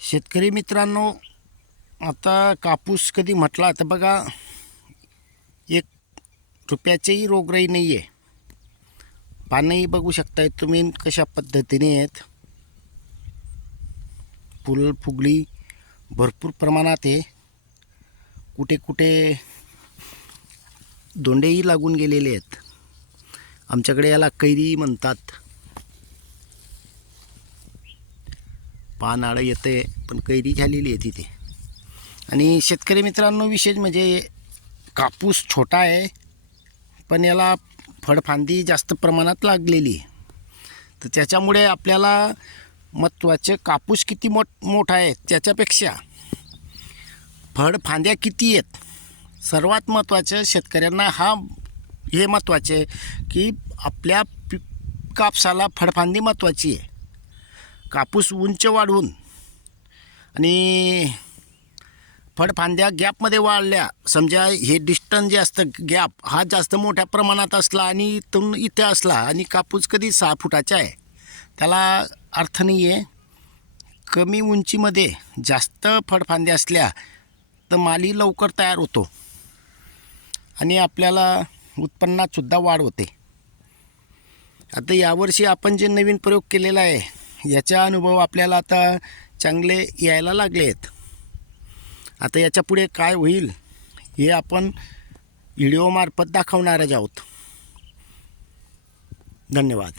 शेतकरी मित्रांनो आता कापूस कधी म्हटला तर बघा एक रुपयाचीही रोगराई नाही आहे पानंही बघू शकताय तुम्ही कशा पद्धतीने आहेत. फुल फुगली भरपूर प्रमाणात आहे. कुठे कुठे दोंडेही लागून गेलेले आहेत. आमच्याकडे याला कैरी म्हणतात. पान आळं येते पण कैरी झालेली आहे तिथे. आणि शेतकरी मित्रांनो विशेष म्हणजे कापूस छोटा आहे पण याला फळफांदी जास्त प्रमाणात लागलेली आहे. तर त्याच्यामुळे आपल्याला महत्त्वाचे कापूस किती मोठ मोठा आहे त्याच्यापेक्षा फळफांद्या किती आहेत सर्वात महत्त्वाचं शेतकऱ्यांना हा हे महत्त्वाचे की आपल्या पि कापसाला फळफांदी महत्त्वाची आहे. कापूस उंच वाढवून आणि फडफांद्या गॅपमध्ये वाढल्या. समजा हे डिस्टन्स जे असतं गॅप हा जास्त मोठ्या प्रमाणात असला आणि इथून इथे असला आणि कापूस कधी सहा फुटाचा आहे त्याला अर्थ नाही आहे कमी उंचीमध्ये जास्त फडफांद्या असल्या तर माली लवकर तयार होतो आणि आपल्याला उत्पन्नातसुद्धा वाढ होते. आता यावर्षी आपण जे नवीन प्रयोग केलेला आहे याचा अनुभव आपल्याला आता चांगले यायला लागले आहेत. आता याच्यापुढे काय होईल हे आपण व्हिडिओमार्फत दाखवणारच आहोत. धन्यवाद.